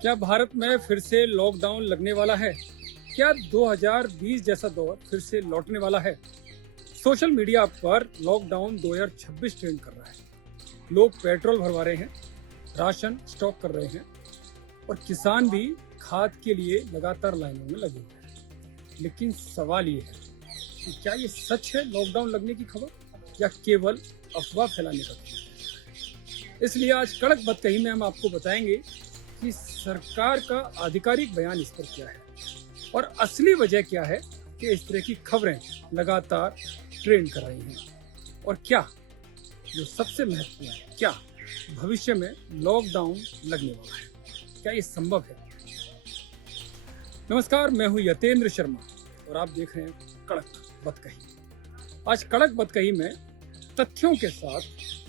क्या भारत में फिर से लॉकडाउन लगने वाला है? क्या 2020 जैसा दौर फिर से लौटने वाला है? सोशल मीडिया पर लॉकडाउन 2026 ट्रेंड कर रहा है। लोग पेट्रोल भरवा रहे हैं, राशन स्टॉक कर रहे हैं और किसान भी खाद के लिए लगातार लाइनों में लगे हुए हैं। लेकिन सवाल ये है कि क्या ये सच है लॉकडाउन लगने की खबर या केवल अफवाह फैलाने का खेल? इसलिए आज कड़क बतकही में हम आपको बताएंगे कि सरकार का आधिकारिक बयान इस पर क्या है और असली वजह क्या है कि इस तरह की खबरें लगातार ट्रेंड कर रही हैं। और क्या जो सबसे महत्वपूर्ण है, क्या भविष्य में लॉकडाउन लगने वाला है? क्या ये संभव है? नमस्कार, मैं हूं यतेंद्र शर्मा और आप देख रहे हैं कड़क बतकही। आज कड़क बतकही में तथ्यों के साथ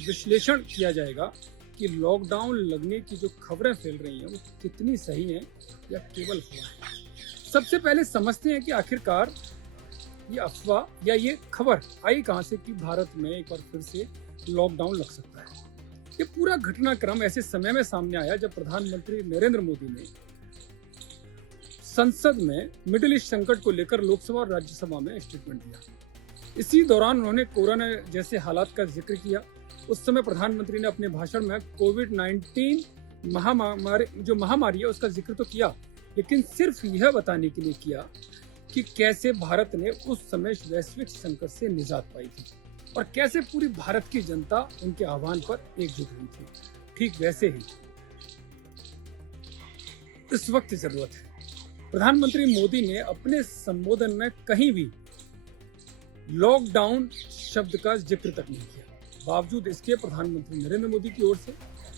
विश्लेषण किया जाएगा कि लॉकडाउन लगने की जो खबरें फैल रही हैं वो कितनी सही हैं या केवल अफवाह है। सबसे पहले समझते हैं कि आखिरकार ये अफवाह या ये खबर आई कहां से कि भारत में एक बार फिर से लॉकडाउन लग सकता है। ये पूरा घटनाक्रम ऐसे समय में सामने आया जब प्रधानमंत्री नरेंद्र मोदी ने संसद में मिडिल ईस्ट संकट को लेकर लोकसभा और राज्यसभा में स्टेटमेंट दिया। इसी दौरान उन्होंने कोरोना जैसे हालात का जिक्र किया। उस समय प्रधानमंत्री ने अपने भाषण में कोविड-19 महामारी है उसका जिक्र तो किया, लेकिन सिर्फ यह बताने के लिए किया कि कैसे भारत ने उस समय वैश्विक संकट से निजात पाई थी और कैसे पूरी भारत की जनता उनके आह्वान पर एकजुट हुई थी। ठीक वैसे ही इस वक्त जरूरत है। प्रधानमंत्री मोदी ने अपने संबोधन में कहीं भी लॉकडाउन शब्द का जिक्र तक नहीं किया। बावजूद इसके प्रधानमंत्री नरेंद्र मोदी की ओर से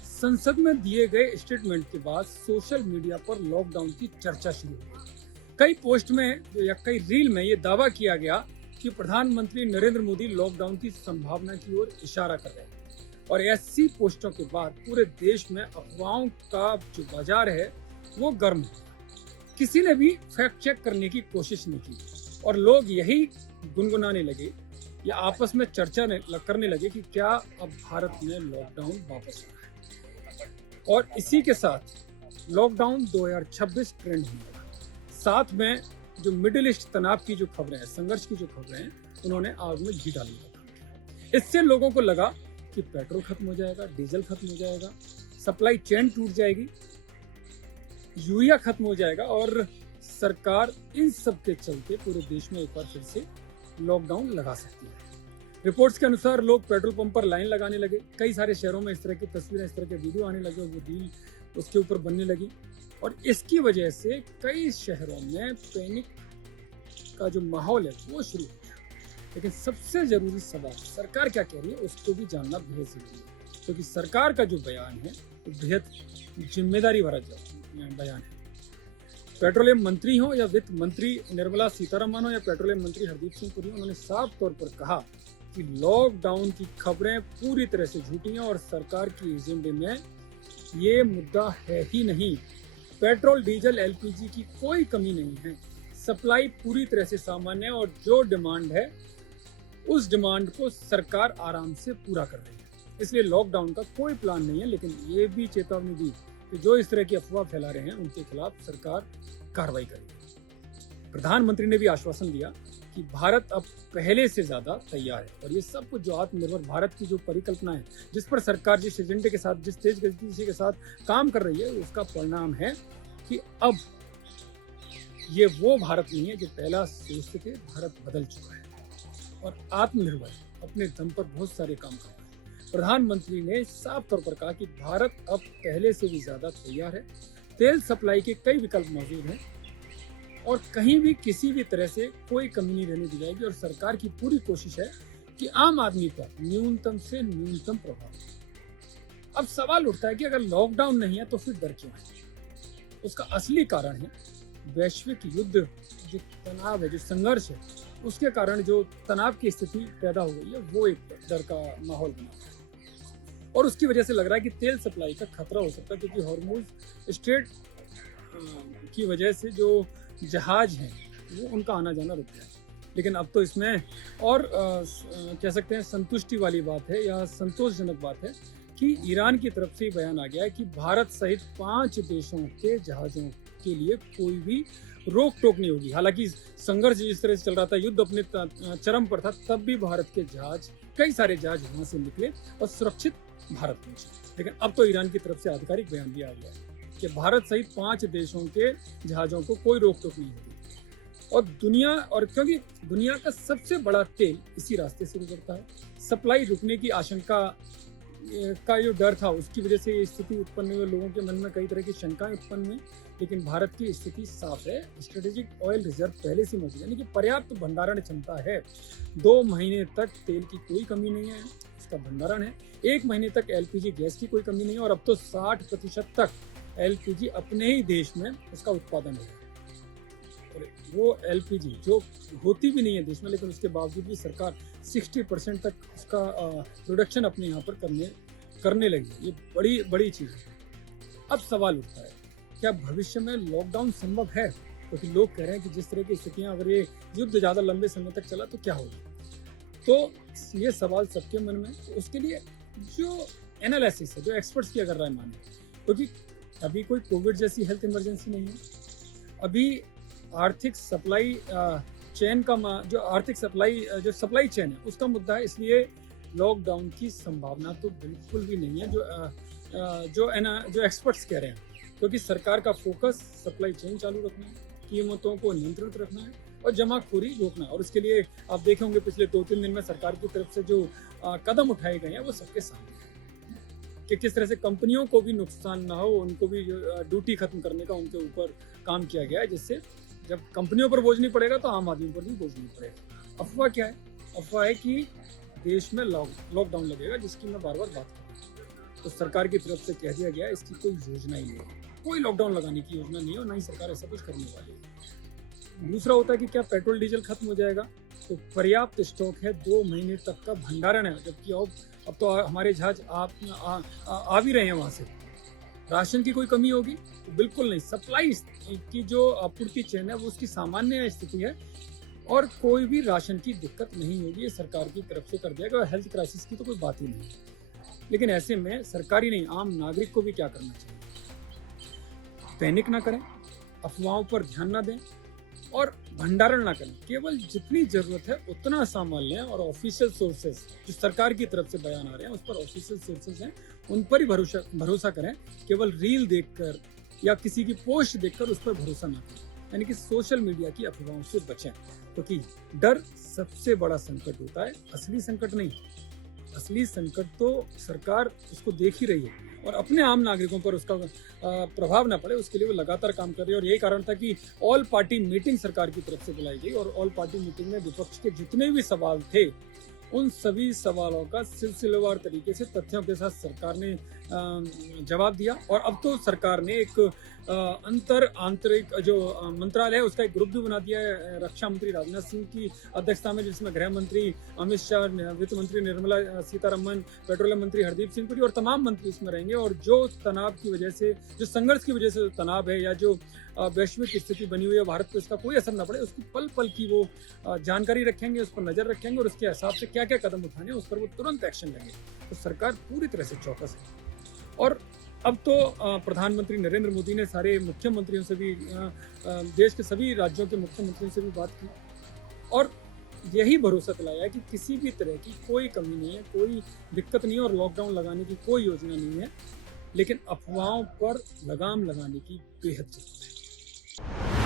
संसद में दिए गए स्टेटमेंट के बाद सोशल मीडिया पर लॉकडाउन की चर्चा शुरू हो गई। कई पोस्ट में या कई रील में ये दावा किया गया कि प्रधानमंत्री नरेंद्र मोदी लॉकडाउन की संभावना की ओर इशारा कर रहे हैं और ऐसी पोस्टों के बाद पूरे देश में अफवाहों का जो बाजार है वो गर्म है। किसी ने भी फैक्ट चेक करने की कोशिश नहीं की और लोग यही गुनगुनाने लगे या आपस में चर्चा करने लगे कि क्या अब भारत में लॉकडाउन वापस आ रहा है। और इसी के साथ लॉकडाउन 2026 ट्रेंड होने लगा। साथ में जो मिडिल ईस्ट तनाव की जो खबरें हैं, संघर्ष की जो खबरें हैं, उन्होंने आग में घी डालने का काम किया। इससे लोगों को लगा कि पेट्रोल खत्म हो जाएगा, डीजल खत्म हो जाएगा, सप्लाई चेन टूट जाएगी, यूरिया खत्म हो जाएगा और सरकार इन सब के चलते पूरे देश में एक बार फिर से लॉकडाउन लगा सकती है। रिपोर्ट्स के अनुसार लोग पेट्रोल पंप पर लाइन लगाने लगे। कई सारे शहरों में इस तरह की तस्वीरें, इस तरह के वीडियो आने लगे, वो रील उसके ऊपर बनने लगी और इसकी वजह से कई शहरों में पैनिक का जो माहौल है वो शुरू हो गया। लेकिन सबसे जरूरी सवाल सरकार क्या कह रही है उसको भी जानना बेहद जरूरी है, क्योंकि सरकार का जो बयान है वो बेहद जिम्मेदारी भरा बयान है। पेट्रोलियम मंत्री हो या वित्त मंत्री निर्मला सीतारमण हो या पेट्रोलियम मंत्री हरदीप सिंह पुरी, उन्होंने साफ तौर पर कहा कि लॉकडाउन की खबरें पूरी तरह से झूठी हैं और सरकार की एजेंडे में ये मुद्दा है ही नहीं। पेट्रोल, डीजल, एलपीजी की कोई कमी नहीं है। सप्लाई पूरी तरह से सामान्य है और जो डिमांड है उस डिमांड को सरकार आराम से पूरा कर रही है। इसलिए लॉकडाउन का कोई प्लान नहीं है। लेकिन ये भी चेतावनी दी कि जो इस तरह की अफवाह फैला रहे हैं उनके खिलाफ सरकार कार्रवाई करेगी। प्रधानमंत्री ने भी आश्वासन दिया कि भारत अब पहले से ज्यादा तैयार है और ये सब कुछ जो आत्मनिर्भर भारत की जो परिकल्पना है, जिस पर सरकार जिस एजेंडे के साथ, जिस तेज गति के साथ काम कर रही है, उसका परिणाम है कि अब ये वो भारत नहीं है जो पहला सोचते थे। भारत बदल चुका है और आत्मनिर्भर अपने दम पर बहुत सारे काम कर रहा है। प्रधानमंत्री ने साफ तौर पर कहा कि भारत अब पहले से भी ज्यादा तैयार है। तेल सप्लाई के कई विकल्प मौजूद हैं और कहीं भी किसी भी तरह से कोई कमी नहीं रहने दी जाएगी और सरकार की पूरी कोशिश है कि आम आदमी पर न्यूनतम से न्यूनतम प्रभाव। अब सवाल उठता है कि अगर लॉकडाउन नहीं है तो फिर डर क्यों है? उसका असली कारण है वैश्विक युद्ध, जो तनाव है, जो संघर्ष है, उसके कारण जो तनाव की स्थिति पैदा हो गई है, वो एक डर का माहौल बना है और उसकी वजह से लग रहा है कि तेल सप्लाई का खतरा हो सकता है, क्योंकि हॉर्मुज स्ट्रेट की वजह से जो जहाज हैं वो उनका आना जाना रुक गया। लेकिन अब तो इसमें और कह सकते हैं संतुष्टि वाली बात है या संतोषजनक बात है कि ईरान की तरफ से बयान आ गया है कि भारत सहित 5 देशों के जहाजों के लिए कोई भी रोक टोक नहीं होगी। हालांकि संघर्ष जिस तरह से चल रहा था, युद्ध अपने चरम पर था, तब भी भारत के जहाज, कई सारे जहाज वहां से निकले और सुरक्षित भारत पहुंचे। लेकिन अब तो ईरान की तरफ से आधिकारिक बयान भी आ गया है कि भारत सहित 5 देशों के जहाजों को कोई रोक टोक नहीं होगी। और क्योंकि दुनिया का सबसे बड़ा तेल इसी रास्ते से गुजरता है, सप्लाई रुकने की आशंका का जो डर था उसकी वजह से ये स्थिति उत्पन्न हुई। लोगों के मन में कई तरह की शंकाएं उत्पन्न हुई, लेकिन भारत की स्थिति साफ है। स्ट्रेटेजिक ऑयल रिजर्व पहले से मौजूद है, यानी कि पर्याप्त भंडारण क्षमता है। 2 महीने तक तेल की कोई कमी नहीं है, इसका भंडारण है। 1 महीने तक एलपीजी गैस की कोई कमी नहीं है, और अब तो 60% तक एलपीजी अपने ही देश में उसका उत्पादन है। और वो एलपीजी जो होती भी नहीं है देश में, लेकिन उसके बावजूद भी सरकार 60% तक उसका प्रोडक्शन अपने यहाँ पर करने लगी है। ये बड़ी चीज़ है। अब सवाल उठता है, क्या भविष्य में लॉकडाउन संभव है? क्योंकि लोग कह रहे हैं कि जिस तरह की स्थितियां, अगर ये युद्ध ज़्यादा लंबे समय तक चला तो क्या होगा। तो ये सवाल सबके मन में। तो उसके लिए जो एनालिसिस है, जो एक्सपर्ट्स की अगर राय माने, क्योंकि अभी कोई कोविड जैसी हेल्थ इमरजेंसी नहीं है। अभी आर्थिक सप्लाई चेन का जो सप्लाई चेन है उसका मुद्दा है, इसलिए लॉकडाउन की संभावना तो बिल्कुल भी नहीं है जो एक्सपर्ट्स कह रहे हैं। क्योंकि सरकार का फोकस सप्लाई चेन चालू रखना है, कीमतों को नियंत्रित रखना है और जमाखोरी रोकना है। और इसके लिए आप देखे होंगे पिछले 2-3 दिन में सरकार की तरफ से जो कदम उठाए गए हैं वो सबके सामने है कि किस तरह से कंपनियों को भी नुकसान ना हो, उनको भी ड्यूटी खत्म करने का उनके ऊपर काम किया गया है, जिससे जब कंपनियों पर बोझ नहीं पड़ेगा तो आम आदमी पर भी बोझ नहीं पड़ेगा। अफवाह क्या है? अफवाह है कि देश में लॉकडाउन लगेगा, जिसकी मैं बार बार बात कर रहा हूँ। तो सरकार की तरफ से कह दिया गया है इसकी कोई योजना ही नहीं है, कोई लॉकडाउन लगाने की योजना नहीं है और ना ही सरकार ऐसा कुछ करने वाली है। दूसरा होता है कि क्या पेट्रोल डीजल खत्म हो जाएगा? तो पर्याप्त स्टॉक है, 2 महीने तक का भंडारण है, जबकि अब तो हमारे जहाज आ भी रहे हैं वहां से। राशन की कोई कमी होगी? तो बिल्कुल नहीं। सप्लाई की जो आपूर्ति चेन है वो उसकी सामान्य स्थिति है और कोई भी राशन की दिक्कत नहीं होगी। ये सरकार की तरफ से कर दिया गया। हेल्थ क्राइसिस की तो कोई बात ही नहीं है। लेकिन ऐसे में सरकारी नहीं, आम नागरिक को भी क्या करना चाहिए? पैनिक ना करें, अफवाहों पर ध्यान ना दें और भंडारण ना करें। केवल जितनी जरूरत है उतना सामान लें और ऑफिशियल सोर्सेज जो सरकार की तरफ से बयान आ रहे हैं उस पर ऑफिशियल सोर्सेज हैं, उन पर ही भरोसा करें। केवल रील देखकर या किसी की पोस्ट देखकर उस पर भरोसा ना करें, यानी कि सोशल मीडिया की अफवाहों से बचें। क्योंकि डर सबसे बड़ा संकट होता है, असली संकट नहीं। असली संकट तो सरकार उसको देख ही रही है और अपने आम नागरिकों पर उसका प्रभाव ना पड़े उसके लिए वो लगातार काम कर रही है। और यही कारण था कि ऑल पार्टी मीटिंग सरकार की तरफ से बुलाई गई और ऑल पार्टी मीटिंग में विपक्ष के जितने भी सवाल थे उन सभी सवालों का सिलसिलेवार तरीके से तथ्यों के साथ सरकार ने जवाब दिया। और अब तो सरकार ने एक आंतरिक जो मंत्रालय है उसका एक ग्रुप भी बना दिया है रक्षा मंत्री राजनाथ सिंह की अध्यक्षता में, जिसमें गृह मंत्री अमित शाह, वित्त मंत्री निर्मला सीतारमन, पेट्रोलियम मंत्री हरदीप सिंह पुरी और तमाम मंत्री इसमें रहेंगे। और जो तनाव की वजह से, जो संघर्ष की वजह से तनाव है या जो वैश्विक स्थिति बनी हुई है भारत पर इसका कोई असर न पड़े, उसकी पल पल की वो जानकारी रखेंगे, उस पर नजर रखेंगे और उसके हिसाब से क्या क्या कदम उठाने उस पर वो तुरंत एक्शन लेंगे। तो सरकार पूरी तरह से चौकस है। और अब तो प्रधानमंत्री नरेंद्र मोदी ने सारे मुख्यमंत्रियों से भी, देश के सभी राज्यों के मुख्यमंत्रियों से भी बात की और यही भरोसा दिलाया है कि किसी भी तरह की कोई कमी नहीं है, कोई दिक्कत नहीं है और लॉकडाउन लगाने की कोई योजना नहीं है। लेकिन अफवाहों पर लगाम लगाने की बेहद जरूरत है।